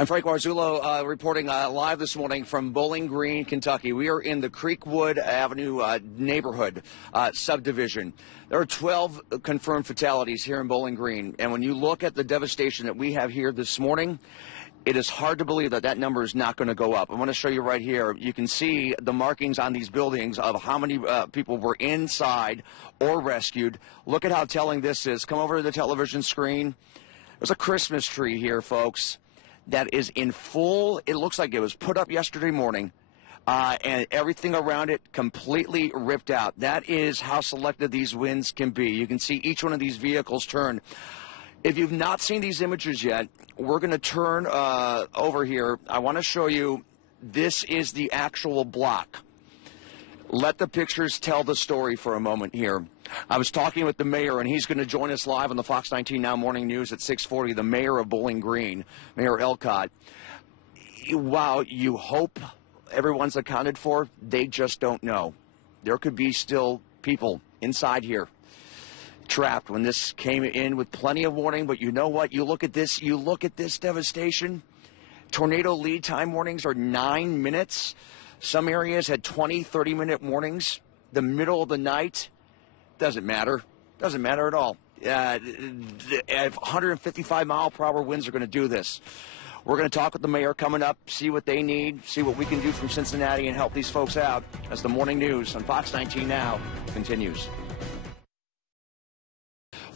I'm Frank Marzullo reporting live this morning from Bowling Green, Kentucky. We are in the Creekwood Avenue neighborhood subdivision. There are 12 confirmed fatalities here in Bowling Green, and when you look at the devastation that we have here this morning, it is hard to believe that that number is not going to go up. I want to show you right here. You can see the markings on these buildings of how many people were inside or rescued. Look at how telling this is. Come over to the television screen. There's a Christmas tree here, folks, that is in full. It looks like it was put up yesterday morning, and everything around it completely ripped out. That is how selective these winds can be. You can see each one of these vehicles turn. If you've not seen these images yet, we're going to turn over here. I want to show you, this is the actual block. Let the pictures tell the story for a moment here. I was talking with the mayor, and he's going to join us live on the FOX19 Now Morning News at 6:40, the mayor of Bowling Green, Mayor Elcott. While you hope everyone's accounted for, they just don't know. There could be still people inside here trapped when this came in with plenty of warning, but you know what? You look at this devastation. Tornado lead time warnings are 9 minutes. Some areas had 20, 30-minute warnings. The middle of the night, doesn't matter. Doesn't matter at all. 155-mile-per-hour winds are going to do this. We're going to talk with the mayor coming up, see what they need, see what we can do from Cincinnati and help these folks out as the morning news on FOX19 Now continues.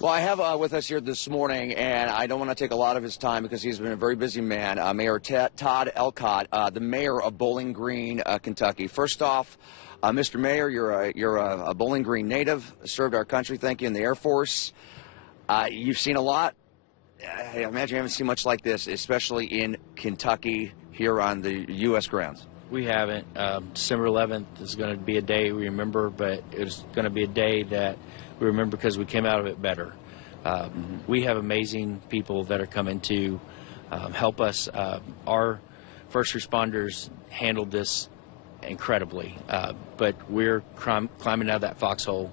Well, I have with us here this morning, and I don't want to take a lot of his time because he's been a very busy man, Mayor Todd Elcott, the mayor of Bowling Green, Kentucky. First off, Mr. Mayor, you're a Bowling Green native, served our country, thank you, in the Air Force. You've seen a lot. I imagine you haven't seen much like this, especially in Kentucky here on the U.S. grounds. We haven't. December 11th is going to be a day we remember, but it's going to be a day that we remember because we came out of it better. We have amazing people that are coming to help us. Our first responders handled this incredibly, but we're climbing out of that foxhole,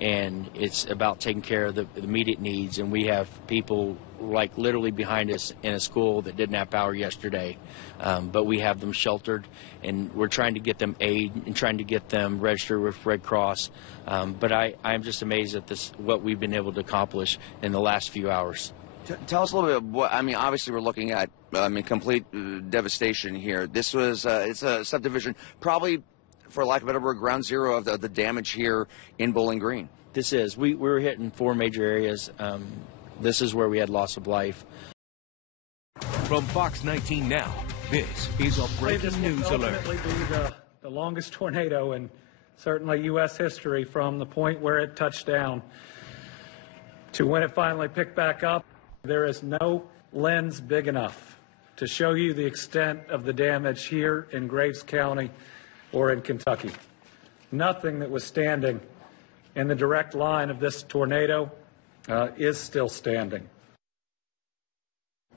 and it's about taking care of the immediate needs. And we have people like literally behind us in a school that didn't have power yesterday, but we have them sheltered, and we're trying to get them aid and trying to get them registered with Red Cross. But I'm just amazed at what we've been able to accomplish in the last few hours. Tell us a little bit of what, I mean, obviously we're looking at, complete devastation here. This was, it's a subdivision, probably, for lack of a better word, ground zero of the damage here in Bowling Green. This is, we were hitting 4 major areas. This is where we had loss of life. From FOX19 Now, this is a breaking news alert. This will ultimately be the longest tornado in certainly U.S. history, from the point where it touched down to when it finally picked back up. There is no lens big enough to show you the extent of the damage here in Graves County or in Kentucky. Nothing that was standing in the direct line of this tornado is still standing.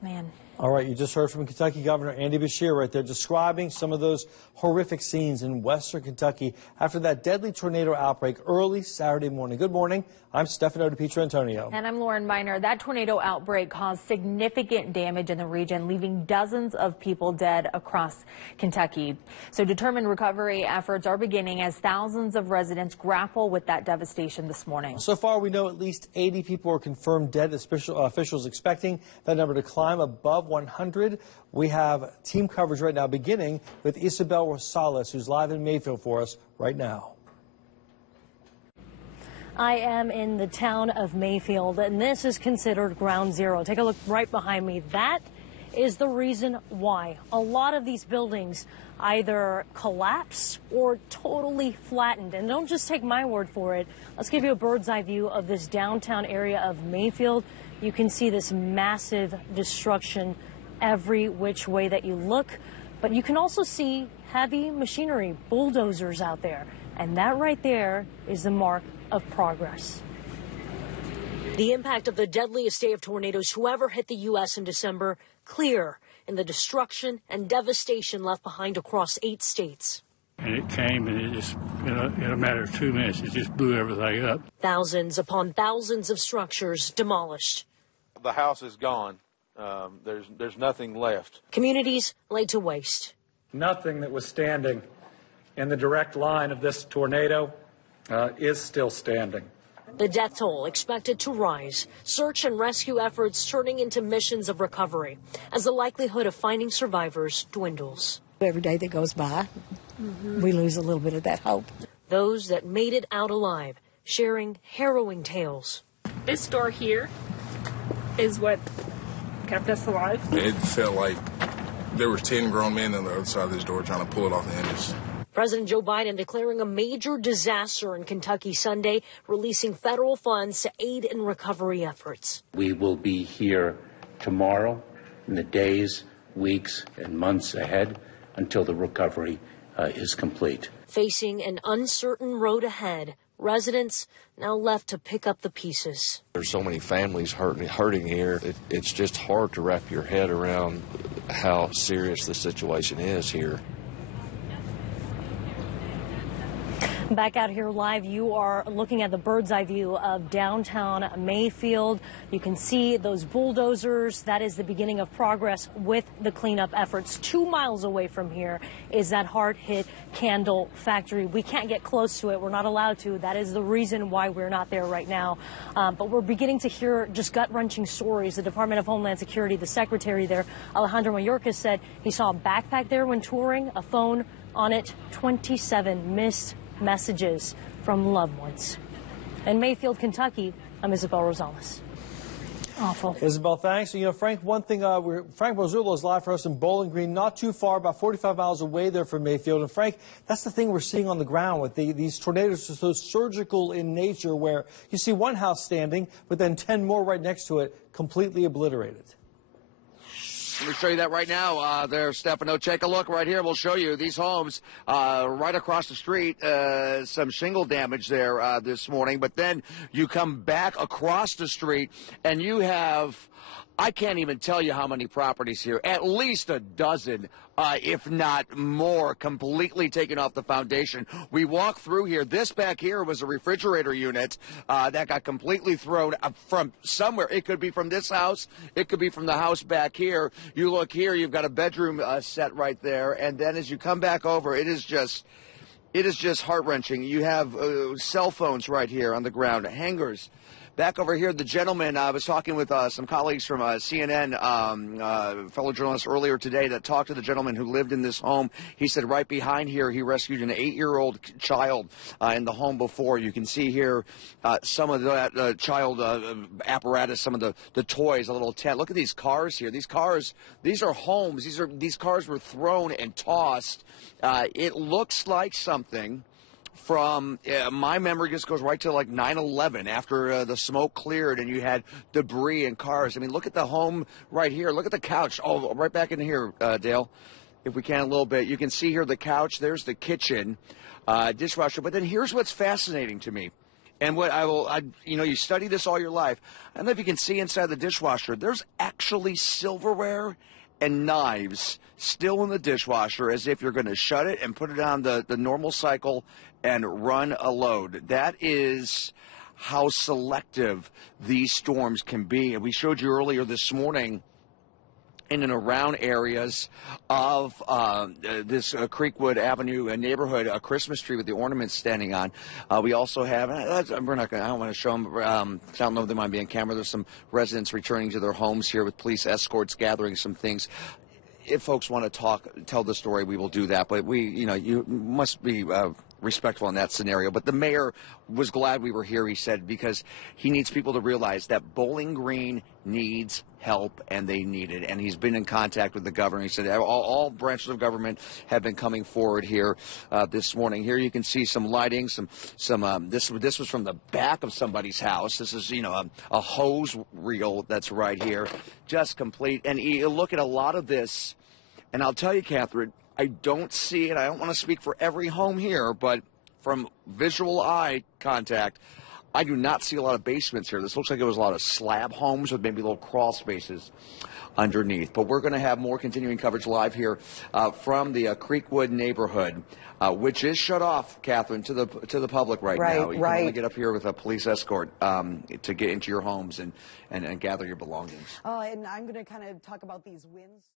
Man. All right, you just heard from Kentucky Governor Andy Beshear right there describing some of those horrific scenes in western Kentucky after that deadly tornado outbreak early Saturday morning. Good morning. I'm Stefano DiPietro-Antonio. And I'm Lauren Miner. That tornado outbreak caused significant damage in the region, leaving dozens of people dead across Kentucky. So determined recovery efforts are beginning as thousands of residents grapple with that devastation this morning. So far, we know at least 80 people are confirmed dead. Officials expecting that number to climb above 100. We have team coverage right now, beginning with Isabel Rosales, who's live in Mayfield for us right now. I am in the town of Mayfield, and this is considered ground zero. Take a look right behind me. That is the reason why a lot of these buildings either collapsed or totally flattened. And don't just take my word for it. Let's give you a bird's eye view of this downtown area of Mayfield. You can see this massive destruction every which way that you look. But you can also see heavy machinery, bulldozers out there. And that right there is the mark of progress. The impact of the deadliest day of tornadoes to ever hit the U.S. in December, clear in the destruction and devastation left behind across 8 states. And it came, and it just, in a matter of 2 minutes, it just blew everything up. Thousands upon thousands of structures demolished. The house is gone. There's nothing left. Communities laid to waste. Nothing that was standing in the direct line of this tornado is still standing. The death toll expected to rise, search and rescue efforts turning into missions of recovery as the likelihood of finding survivors dwindles. Every day that goes by, we lose a little bit of that hope. Those that made it out alive sharing harrowing tales. This door here is what kept us alive. It felt like there were 10 grown men on the other side of this door trying to pull it off the hinges. President Joe Biden declaring a major disaster in Kentucky Sunday, releasing federal funds to aid in recovery efforts. We will be here tomorrow in the days, weeks, and months ahead until the recovery is complete. Facing an uncertain road ahead, residents now left to pick up the pieces. There's so many families hurting here. It's just hard to wrap your head around how serious the situation is here. Back out here live, you are looking at the bird's eye view of downtown Mayfield. You can see those bulldozers. That is the beginning of progress with the cleanup efforts. 2 miles away from here is that hard-hit candle factory. We can't get close to it. We're not allowed to. That is the reason why we're not there right now. But we're beginning to hear just gut-wrenching stories. The Department of Homeland Security, the secretary there, Alejandro Mayorkas, said he saw a backpack there when touring, a phone on it, 27 missed messages from loved ones. In Mayfield, Kentucky, I'm Isabel Rosales. Awful. Isabel, thanks. You know, Frank, one thing, Frank Rosullo is live for us in Bowling Green, not too far, about 45 miles away there from Mayfield. And Frank, that's the thing we're seeing on the ground with these tornadoes are so surgical in nature, where you see one house standing, but then 10 more right next to it, completely obliterated. Let me show you that right now there, Stefano. Take a look right here. We'll show you these homes right across the street. Some shingle damage there this morning. But then you come back across the street and you have, I can't even tell you how many properties here, at least a dozen, if not more, completely taken off the foundation. We walk through here. This back here was a refrigerator unit that got completely thrown from somewhere. It could be from this house. It could be from the house back here. You look here, you've got a bedroom set right there. And then as you come back over, it is just heart-wrenching. You have cell phones right here on the ground, hangers. Back over here, the gentleman, I was talking with some colleagues from CNN, fellow journalists earlier today that talked to the gentleman who lived in this home. He said right behind here he rescued an 8-year-old child in the home before. You can see here some of that child apparatus, some of the toys, a little tent. Look at these cars here. These cars, these are homes. These cars were thrown and tossed. It looks like something from my memory just goes right to like 9/11 after the smoke cleared and you had debris and cars. I mean, look at the home right here. Look at the couch. Oh, right back in here, Dale, if we can a little bit. You can see here the couch. There's the kitchen, dishwasher. But then here's what's fascinating to me. And what you study this all your life. I don't know if you can see inside the dishwasher. There's actually silverware and knives still in the dishwasher, as if you're going to shut it and put it on the normal cycle and run a load. That is how selective these storms can be. And we showed you earlier this morning in and around areas of this Creekwood Avenue neighborhood, a Christmas tree with the ornaments standing on. We also have, I don't want to show them, I don't know if they might be on camera. There's some residents returning to their homes here with police escorts gathering some things. If folks want to tell the story, we will do that. But you must be respectful in that scenario. But the mayor was glad we were here, he said, because he needs people to realize that Bowling Green needs help, and they need it. And he's been in contact with the governor. He said all branches of government have been coming forward here this morning. Here you can see some lighting, this was from the back of somebody's house. This is, a hose reel that's right here, just complete. And you look at a lot of this, and I'll tell you, Catherine, I don't see it. I don't want to speak for every home here, but from visual eye contact, I do not see a lot of basements here. This looks like it was a lot of slab homes with maybe little crawl spaces underneath. But we're going to have more continuing coverage live here from the Creekwood neighborhood, which is shut off, Catherine, to the public right now. You can only get up here with a police escort to get into your homes and gather your belongings. And I'm going to kind of talk about these winds.